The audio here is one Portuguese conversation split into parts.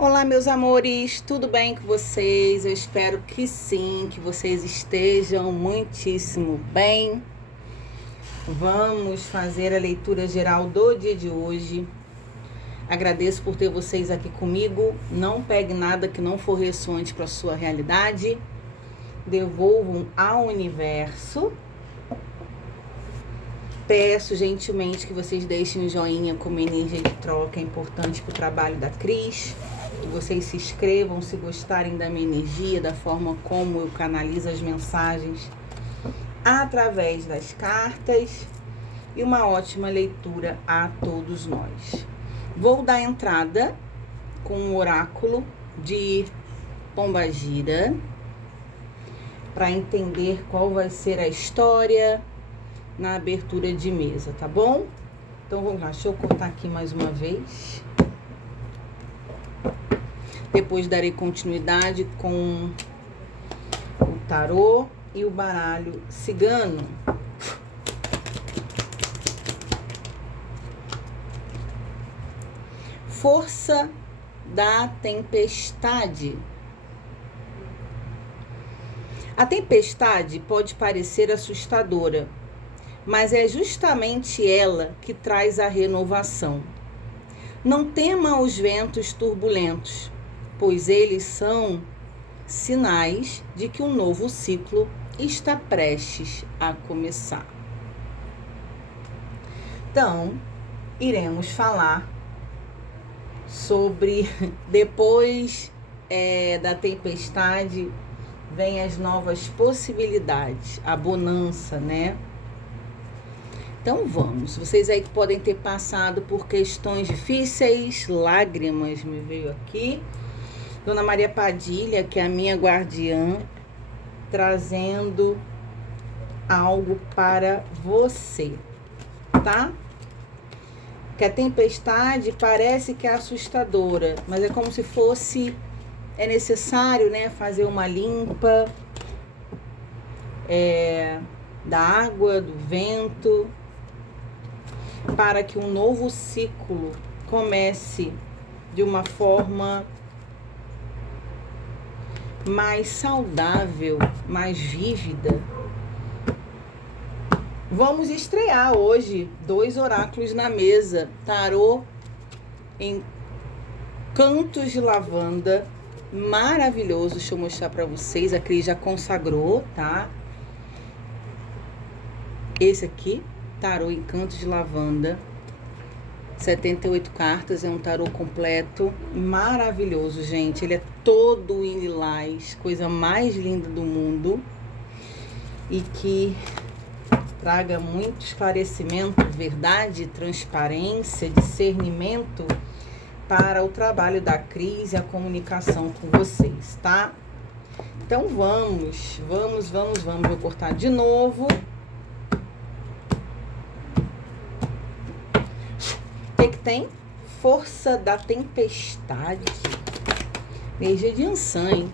Olá, meus amores, tudo bem com vocês? Eu espero que sim, que vocês estejam muitíssimo bem. Vamos fazer a leitura geral do dia de hoje. Agradeço por ter vocês aqui comigo. Não pegue nada que não for ressonante para a sua realidade. Devolvam ao universo. Peço gentilmente que vocês deixem um joinha como energia de troca, é importante para o trabalho da Cris. Que vocês se inscrevam se gostarem da minha energia, da forma como eu canalizo as mensagens através das cartas. E uma ótima leitura a todos nós. Vou dar entrada com o oráculo de Pombagira para entender qual vai ser a história na abertura de mesa, tá bom? Então vamos lá, deixa eu cortar aqui mais uma vez. Depois darei continuidade com o tarô e o baralho cigano. Força da tempestade. A tempestade pode parecer assustadora, mas é justamente ela que traz a renovação. Não tema os ventos turbulentos, pois eles são sinais de que um novo ciclo está prestes a começar. Então, iremos falar sobre depois da tempestade vem as novas possibilidades, a bonança, né? Então vamos, vocês aí que podem ter passado por questões difíceis, lágrimas me veio aqui. Dona Maria Padilha, que é a minha guardiã, trazendo algo para você, tá? Que a tempestade parece que é assustadora, mas é como se fosse, é necessário, né, fazer uma limpa da água, do vento, para que um novo ciclo comece de uma forma mais saudável, mais vívida. Vamos estrear hoje 2 oráculos na mesa, tarô em cantos de lavanda, maravilhoso. Deixa eu mostrar para vocês, a Cris já consagrou, tá? Esse aqui, tarô em cantos de lavanda, 78 cartas, é um tarô completo, maravilhoso, gente. Ele é todo em lilás, coisa mais linda do mundo, e que traga muito esclarecimento, verdade, transparência, discernimento para o trabalho da Cris e a comunicação com vocês, tá? Então vamos. Vou cortar de novo. O que tem? Força da tempestade. Energia de Ansan, hein?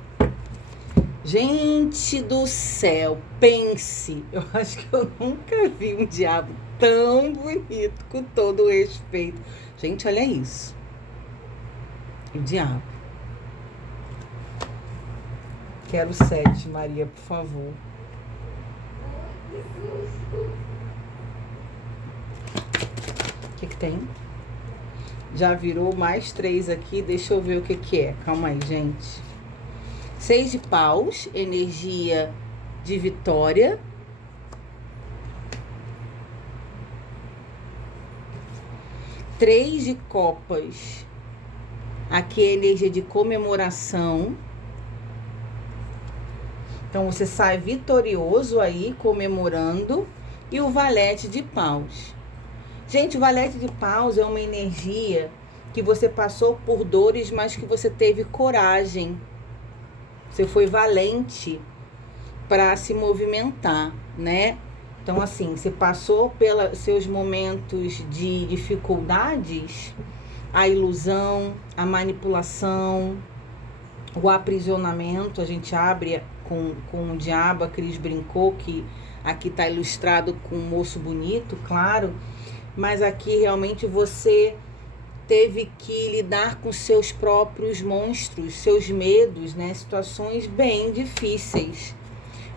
Gente do céu, pense. Eu acho que eu nunca vi um diabo tão bonito, com todo o respeito. Gente, olha isso. O diabo. Quero 7, Maria, por favor. O que tem? Já virou mais 3 aqui, deixa eu ver o que é. Calma aí, gente. 6 de paus, energia de vitória. 3 de copas, aqui é energia de comemoração. Então, você sai vitorioso aí, comemorando. E o valete de paus. Gente, o valete de paus é uma energia que você passou por dores, mas que você teve coragem. Você foi valente para se movimentar, né? Então, assim, você passou pelos seus momentos de dificuldades, a ilusão, a manipulação, o aprisionamento. A gente abre com o diabo, a Cris brincou que aqui está ilustrado com um moço bonito, claro. Mas aqui realmente você teve que lidar com seus próprios monstros, seus medos, né? Situações bem difíceis.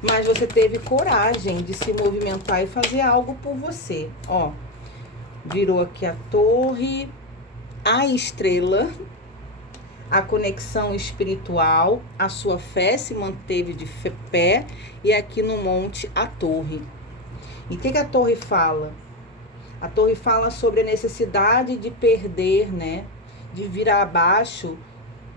Mas você teve coragem de se movimentar e fazer algo por você. Ó, virou aqui a torre, a estrela, a conexão espiritual, a sua fé se manteve de pé, e aqui no monte a torre. E o que a torre fala? A torre fala sobre a necessidade de perder, né? De virar abaixo,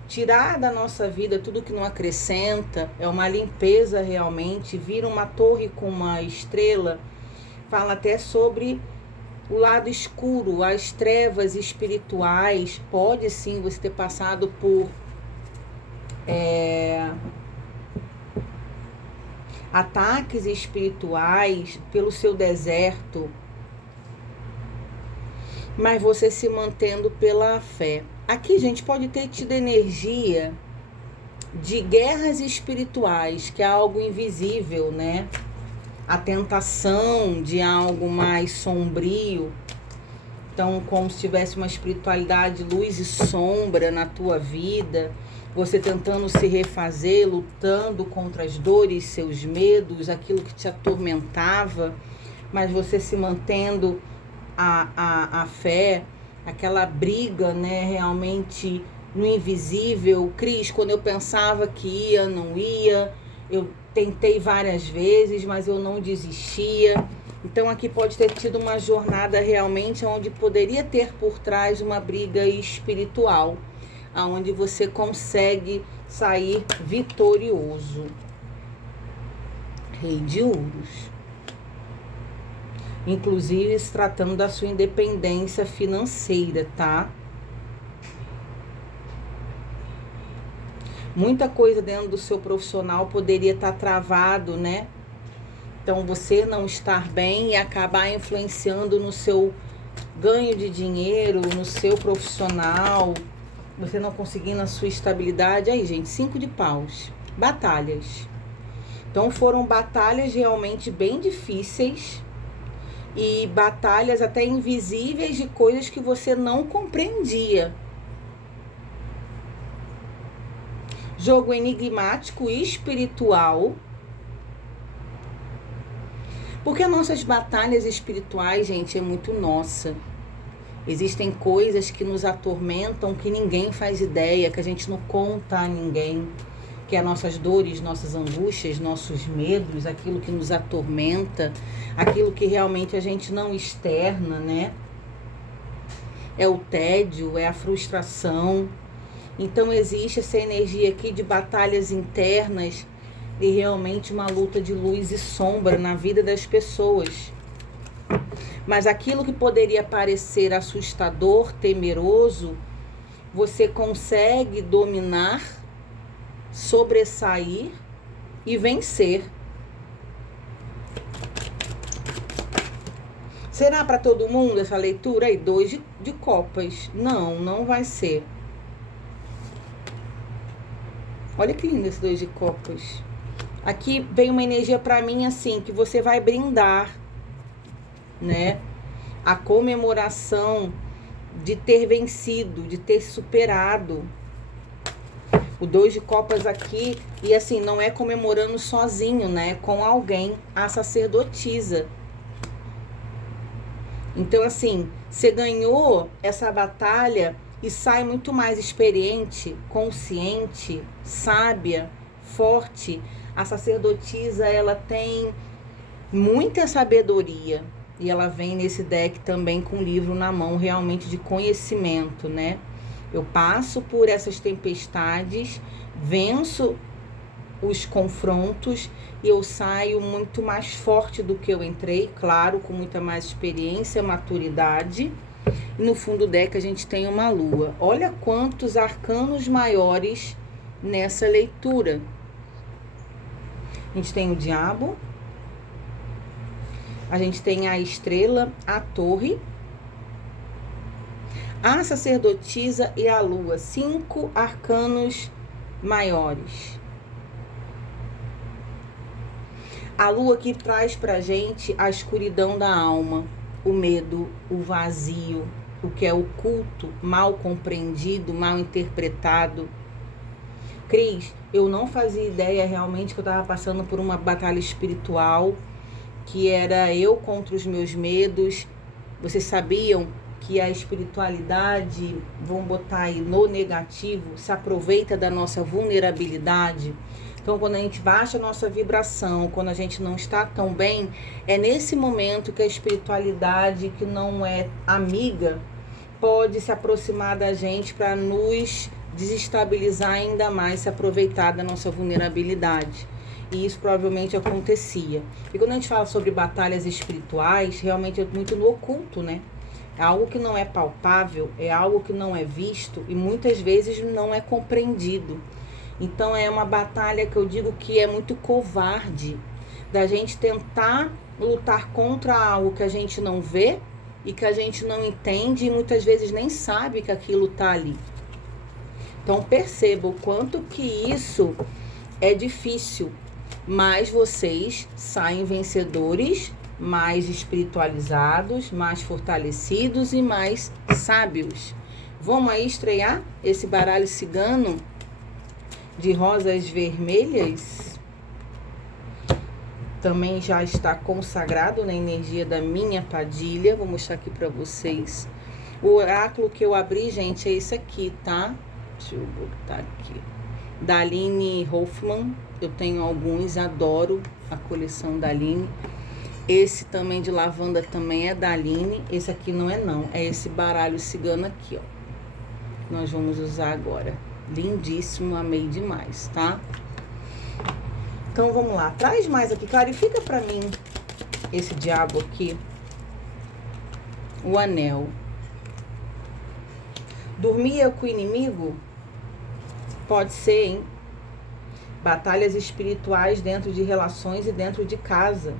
tirar da nossa vida tudo que não acrescenta. É uma limpeza realmente. Vira uma torre com uma estrela. Fala até sobre o lado escuro, as trevas espirituais. Pode sim você ter passado por ataques espirituais, pelo seu deserto, mas você se mantendo pela fé. Aqui, gente, pode ter tido energia de guerras espirituais, que é algo invisível, né? A tentação de algo mais sombrio. Então, como se tivesse uma espiritualidade, luz e sombra na tua vida. Você tentando se refazer, lutando contra as dores, seus medos, aquilo que te atormentava. Mas você se mantendo a fé, aquela briga, né, realmente no invisível. Cris, quando eu pensava que ia, não ia, eu tentei várias vezes, mas eu não desistia. Então aqui pode ter tido uma jornada realmente onde poderia ter por trás uma briga espiritual, aonde você consegue sair vitorioso. Rei de Ouros. Inclusive se tratando da sua independência financeira, tá? Muita coisa dentro do seu profissional poderia estar travado, né? Então você não estar bem e acabar influenciando no seu ganho de dinheiro, no seu profissional, você não conseguindo a sua estabilidade. Aí, gente, 5 de paus. Batalhas. Então foram batalhas realmente bem difíceis, e batalhas até invisíveis de coisas que você não compreendia. Jogo enigmático e espiritual. Porque nossas batalhas espirituais, gente, é muito nossa. Existem coisas que nos atormentam, que ninguém faz ideia, que a gente não conta a ninguém. Que é nossas dores, nossas angústias, nossos medos, aquilo que nos atormenta, aquilo que realmente a gente não externa, né? É o tédio, é a frustração. Então existe essa energia aqui de batalhas internas e realmente uma luta de luz e sombra na vida das pessoas. Mas aquilo que poderia parecer assustador, temeroso, você consegue dominar, sobressair e vencer. Será para todo mundo essa leitura aí? 2 de copas. Não, não vai ser. Olha que lindo esse 2 de copas. Aqui vem uma energia para mim assim, que você vai brindar, né? A comemoração de ter vencido, de ter superado. O 2 de copas aqui, e assim, não é comemorando sozinho, né? Com alguém, a sacerdotisa. Então, assim, você ganhou essa batalha e sai muito mais experiente, consciente, sábia, forte. A sacerdotisa, ela tem muita sabedoria. E ela vem nesse deck também com o livro na mão, realmente de conhecimento, né? Eu passo por essas tempestades, venço os confrontos e eu saio muito mais forte do que eu entrei, claro, com muita mais experiência, maturidade. E no fundo do deck a gente tem uma lua. Olha quantos arcanos maiores nessa leitura. A gente tem o diabo, a gente tem a estrela, a torre, a sacerdotisa e a lua. 5 arcanos maiores. A lua que traz pra gente a escuridão da alma, o medo, o vazio, o que é oculto, mal compreendido, mal interpretado. Cris, eu não fazia ideia realmente que eu estava passando por uma batalha espiritual, que era eu contra os meus medos. Vocês sabiam que a espiritualidade, vamos botar aí no negativo, se aproveita da nossa vulnerabilidade? Então, quando a gente baixa a nossa vibração, quando a gente não está tão bem, é nesse momento que a espiritualidade, que não é amiga, pode se aproximar da gente para nos desestabilizar ainda mais, se aproveitar da nossa vulnerabilidade. E isso provavelmente acontecia. E quando a gente fala sobre batalhas espirituais, realmente é muito no oculto, né? É algo que não é palpável, é algo que não é visto e muitas vezes não é compreendido. Então é uma batalha que eu digo que é muito covarde, da gente tentar lutar contra algo que a gente não vê e que a gente não entende e muitas vezes nem sabe que aquilo está ali. Então perceba o quanto que isso é difícil, mas vocês saem vencedores, mais espiritualizados, mais fortalecidos e mais sábios. Vamos aí estrear esse baralho cigano de rosas vermelhas. Também já está consagrado na energia da minha Padilha. Vou mostrar aqui para vocês. O oráculo que eu abri, gente, é esse aqui, tá? Deixa eu botar aqui. Da Aline Hoffman. Eu tenho alguns, adoro a coleção da Aline. Esse também de lavanda também é da Aline. Esse aqui não é não, é esse baralho cigano aqui, ó. Nós vamos usar agora. Lindíssimo, amei demais, tá? Então vamos lá, traz mais aqui, clarifica pra mim esse diabo aqui. O anel. Dormia com o inimigo? Pode ser, hein? Batalhas espirituais dentro de relações e dentro de casa.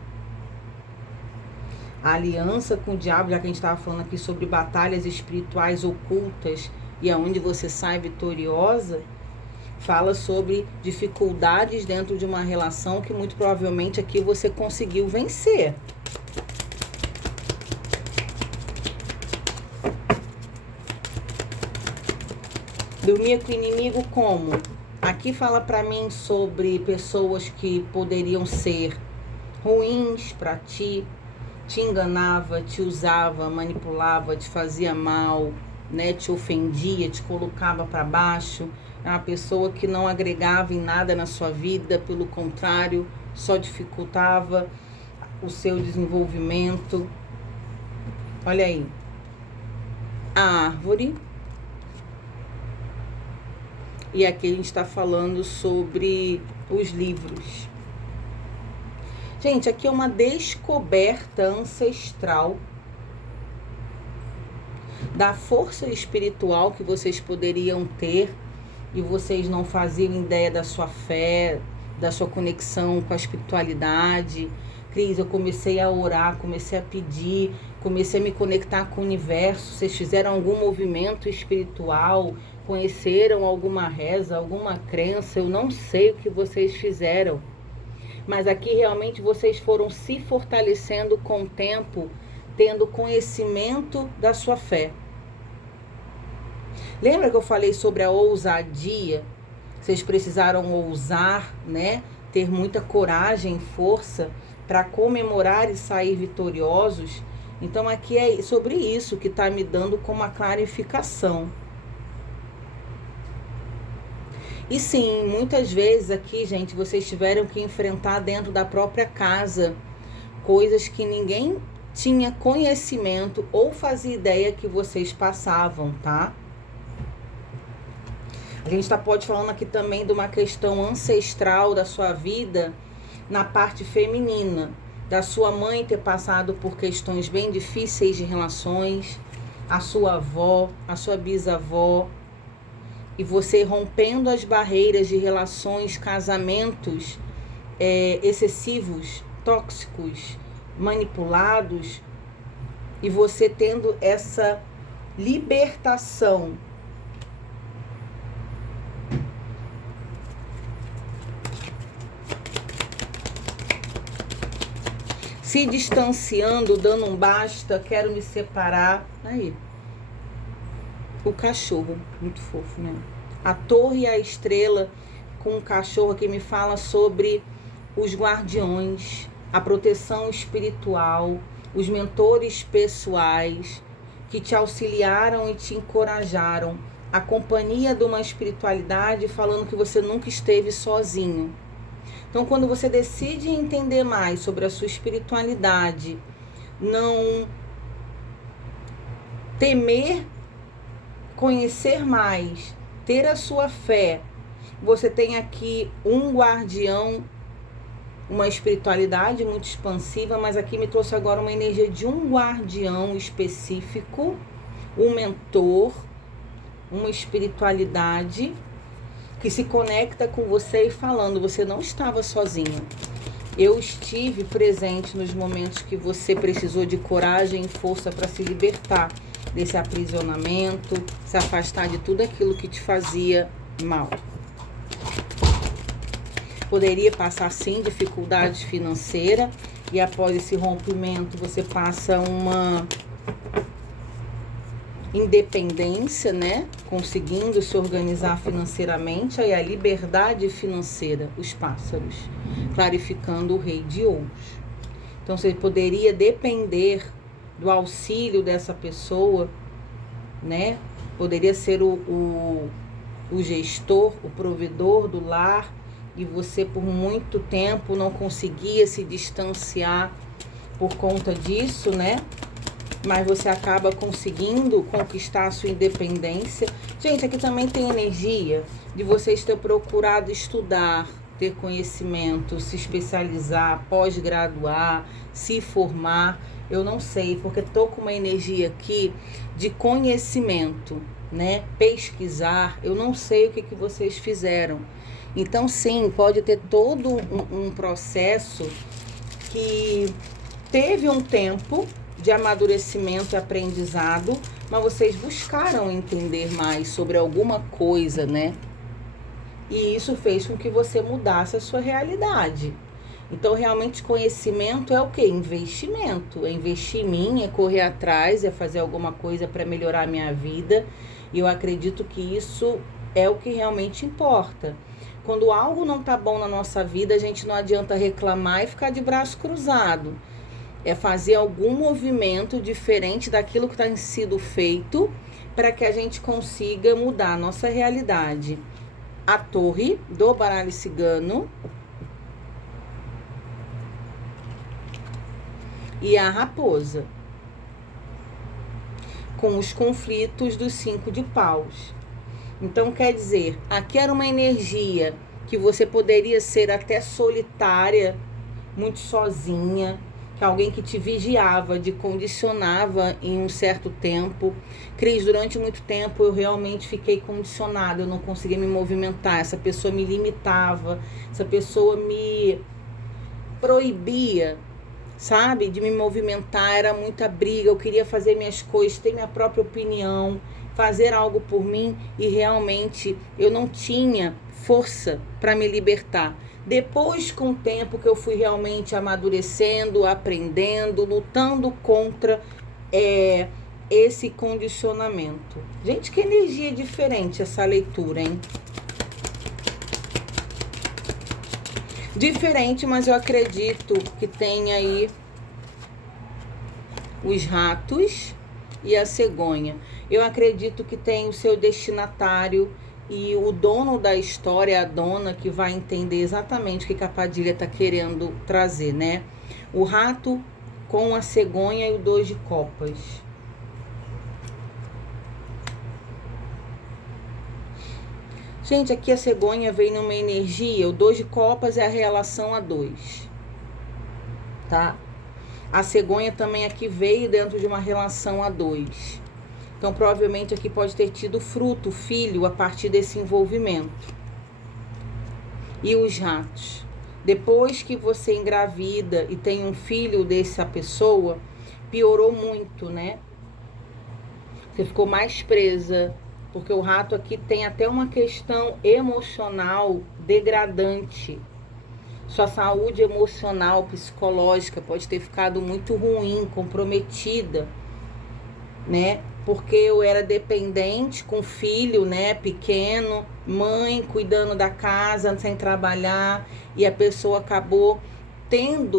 A aliança com o diabo, já que a gente estava falando aqui sobre batalhas espirituais ocultas e aonde você sai vitoriosa, fala sobre dificuldades dentro de uma relação que muito provavelmente aqui você conseguiu vencer. Dormia com o inimigo como? Aqui fala pra mim sobre pessoas que poderiam ser ruins pra ti, te enganava, te usava, manipulava, te fazia mal, né? Te ofendia, te colocava pra baixo. É uma pessoa que não agregava em nada na sua vida, pelo contrário, só dificultava o seu desenvolvimento. Olha aí. A árvore. E aqui a gente está falando sobre os livros. Gente, aqui é uma descoberta ancestral da força espiritual que vocês poderiam ter e vocês não faziam ideia da sua fé, da sua conexão com a espiritualidade. Cris, eu comecei a orar, comecei a pedir, comecei a me conectar com o universo. Vocês fizeram algum movimento espiritual, conheceram alguma reza, alguma crença, eu não sei o que vocês fizeram. Mas aqui realmente vocês foram se fortalecendo com o tempo, tendo conhecimento da sua fé. Lembra que eu falei sobre a ousadia? Vocês precisaram ousar, né? Ter muita coragem, força para comemorar e sair vitoriosos. Então aqui é sobre isso que está me dando como a clarificação. E sim, muitas vezes aqui, gente, vocês tiveram que enfrentar dentro da própria casa coisas que ninguém tinha conhecimento ou fazia ideia que vocês passavam, tá? A gente pode falando aqui também de uma questão ancestral da sua vida na parte feminina, da sua mãe ter passado por questões bem difíceis de relações, a sua avó, a sua bisavó, e você rompendo as barreiras de relações, casamentos excessivos, tóxicos, manipulados, e você tendo essa libertação. Se distanciando, dando um basta, quero me separar. Aí, o cachorro, muito fofo, né? A torre e a estrela com o cachorro que me fala sobre os guardiões, a proteção espiritual, os mentores pessoais que te auxiliaram e te encorajaram, a companhia de uma espiritualidade falando que você nunca esteve sozinho. Então, quando você decide entender mais sobre a sua espiritualidade, não temer, conhecer mais, ter a sua fé, você tem aqui um guardião, uma espiritualidade muito expansiva, mas aqui me trouxe agora uma energia de um guardião específico, um mentor, uma espiritualidade que se conecta com você e falando, você não estava sozinho. Eu estive presente nos momentos que você precisou de coragem e força para se libertar desse aprisionamento, se afastar de tudo aquilo que te fazia mal. Poderia passar sim dificuldade financeira e após esse rompimento você passa uma independência, né? Conseguindo se organizar financeiramente, aí a liberdade financeira, os pássaros, clarificando o rei de ouros. Então você poderia depender do auxílio dessa pessoa, né? Poderia ser o gestor, o provedor do lar, e você por muito tempo não conseguia se distanciar por conta disso, né? Mas você acaba conseguindo conquistar a sua independência. Gente, aqui também tem energia de vocês ter procurado estudar, ter conhecimento, se especializar, pós-graduar, se formar. Eu não sei, porque tô com uma energia aqui de conhecimento, né? Pesquisar. Eu não sei o que vocês fizeram. Então, sim, pode ter todo um processo que teve um tempo de amadurecimento e aprendizado, mas vocês buscaram entender mais sobre alguma coisa, né? E isso fez com que você mudasse a sua realidade. Então, realmente, conhecimento é o quê? Investimento. É investir em mim, é correr atrás, é fazer alguma coisa para melhorar a minha vida. E eu acredito que isso é o que realmente importa. Quando algo não tá bom na nossa vida, a gente não adianta reclamar e ficar de braço cruzado. É fazer algum movimento diferente daquilo que está sido feito para que a gente consiga mudar a nossa realidade. A torre do baralho cigano e a raposa, com os conflitos dos 5 de paus. Então, quer dizer, aqui era uma energia que você poderia ser até solitária, muito sozinha, que alguém que te vigiava, te condicionava em um certo tempo. Cris, durante muito tempo eu realmente fiquei condicionada, eu não conseguia me movimentar, essa pessoa me limitava, essa pessoa me proibia, sabe, de me movimentar, era muita briga, eu queria fazer minhas coisas, ter minha própria opinião, fazer algo por mim e realmente eu não tinha força para me libertar. Depois, com o tempo que eu fui realmente amadurecendo, aprendendo, lutando contra esse condicionamento. Gente, que energia diferente essa leitura, hein? Diferente, mas eu acredito que tem aí os ratos e a cegonha. Eu acredito que tem o seu destinatário e o dono da história, a dona, que vai entender exatamente o que a Padilha está querendo trazer, né? O rato com a cegonha e o 2 de copas. Gente, aqui a cegonha vem numa energia, o 2 de copas é a relação a 2, tá? A cegonha também aqui veio dentro de uma relação a 2. Então, provavelmente aqui pode ter tido fruto, filho, a partir desse envolvimento. E os ratos? Depois que você engravida e tem um filho dessa pessoa, piorou muito, né? Você ficou mais presa, porque o rato aqui tem até uma questão emocional degradante. Sua saúde emocional, psicológica pode ter ficado muito ruim, comprometida, né? porque eu era dependente, com filho, né, pequeno, mãe cuidando da casa, sem trabalhar, e a pessoa acabou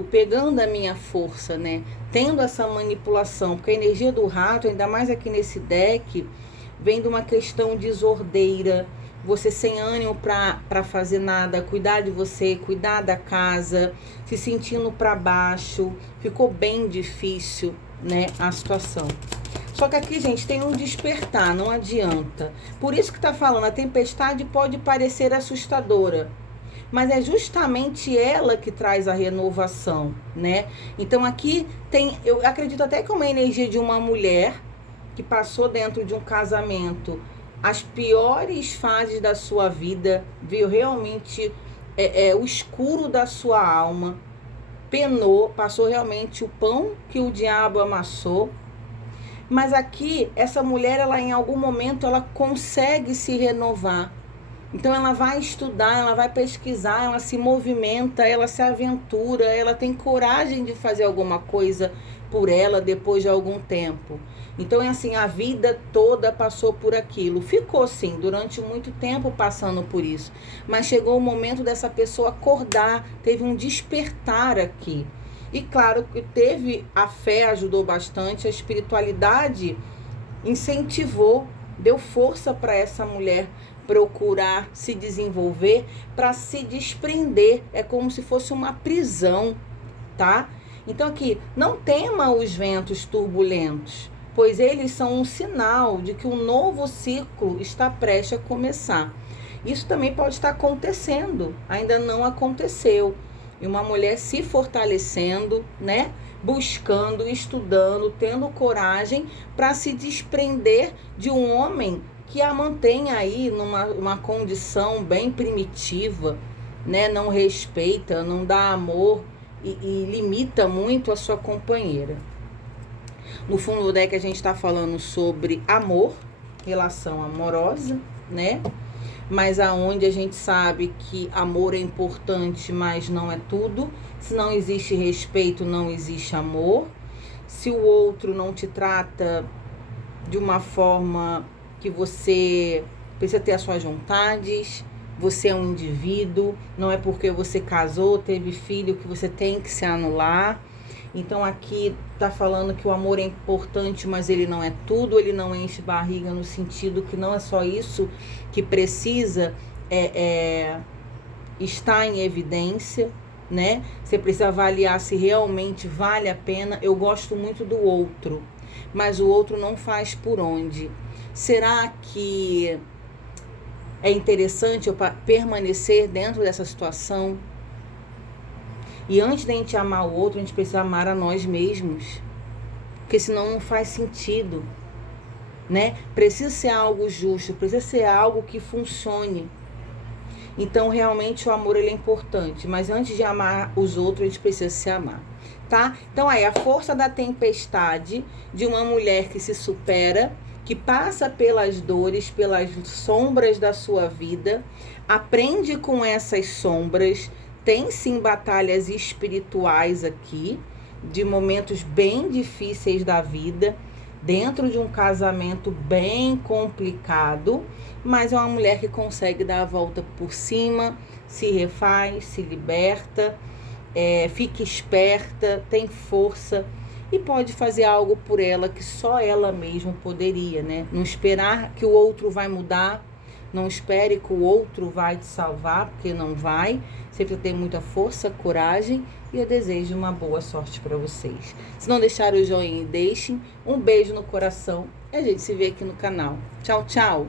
pegando a minha força, né, tendo essa manipulação, porque a energia do rato, ainda mais aqui nesse deck, vem de uma questão desordeira, você sem ânimo para fazer nada, cuidar de você, cuidar da casa, se sentindo para baixo, ficou bem difícil, né, a situação. Só que aqui, gente, tem um despertar, não adianta. Por isso que tá falando, a tempestade pode parecer assustadora, mas é justamente ela que traz a renovação, né? Então aqui tem, eu acredito até que é uma energia de uma mulher que passou dentro de um casamento as piores fases da sua vida, viu realmente o escuro da sua alma, penou, passou realmente o pão que o diabo amassou. Mas aqui, essa mulher, ela em algum momento, ela consegue se renovar. Então ela vai estudar, ela vai pesquisar, ela se movimenta, ela se aventura, ela tem coragem de fazer alguma coisa por ela depois de algum tempo. Então é assim, a vida toda passou por aquilo. Ficou sim, durante muito tempo passando por isso. Mas chegou o momento dessa pessoa acordar, teve um despertar aqui. E claro que teve, a fé ajudou bastante, a espiritualidade incentivou, deu força para essa mulher procurar se desenvolver, para se desprender. É como se fosse uma prisão, tá? Então aqui, não tema os ventos turbulentos, pois eles são um sinal de que um novo ciclo está prestes a começar. Isso também pode estar acontecendo, ainda não aconteceu. E uma mulher se fortalecendo, né? Buscando, estudando, tendo coragem para se desprender de um homem que a mantém aí numa condição bem primitiva, né? Não respeita, não dá amor e limita muito a sua companheira. No fundo do deck a gente está falando sobre amor, relação amorosa, né? Mas aonde a gente sabe que amor é importante, mas não é tudo. Se não existe respeito, não existe amor. Se o outro não te trata de uma forma que você precisa ter as suas vontades, você é um indivíduo, não é porque você casou, teve filho, que você tem que se anular. Então aqui tá falando que o amor é importante, mas ele não é tudo, ele não enche barriga, no sentido que não é só isso que precisa estar em evidência, né? Você precisa avaliar se realmente vale a pena. Eu gosto muito do outro, mas o outro não faz por onde. Será que é interessante eu permanecer dentro dessa situação? E antes da gente amar o outro, a gente precisa amar a nós mesmos. Porque senão não faz sentido, né? Precisa ser algo justo, precisa ser algo que funcione. Então, realmente, o amor ele é importante. Mas antes de amar os outros, a gente precisa se amar, tá? Então, aí, a força da tempestade de uma mulher que se supera, que passa pelas dores, pelas sombras da sua vida, aprende com essas sombras. Tem sim batalhas espirituais aqui, de momentos bem difíceis da vida, dentro de um casamento bem complicado, mas é uma mulher que consegue dar a volta por cima, se refaz, se liberta, fica esperta, tem força e pode fazer algo por ela que só ela mesma poderia, né? Não esperar que o outro vai mudar. Não espere que o outro vai te salvar, porque não vai. Você precisa ter muita força, coragem, e eu desejo uma boa sorte para vocês. Se não deixaram o joinha, deixem. Um beijo no coração e a gente se vê aqui no canal. Tchau, tchau!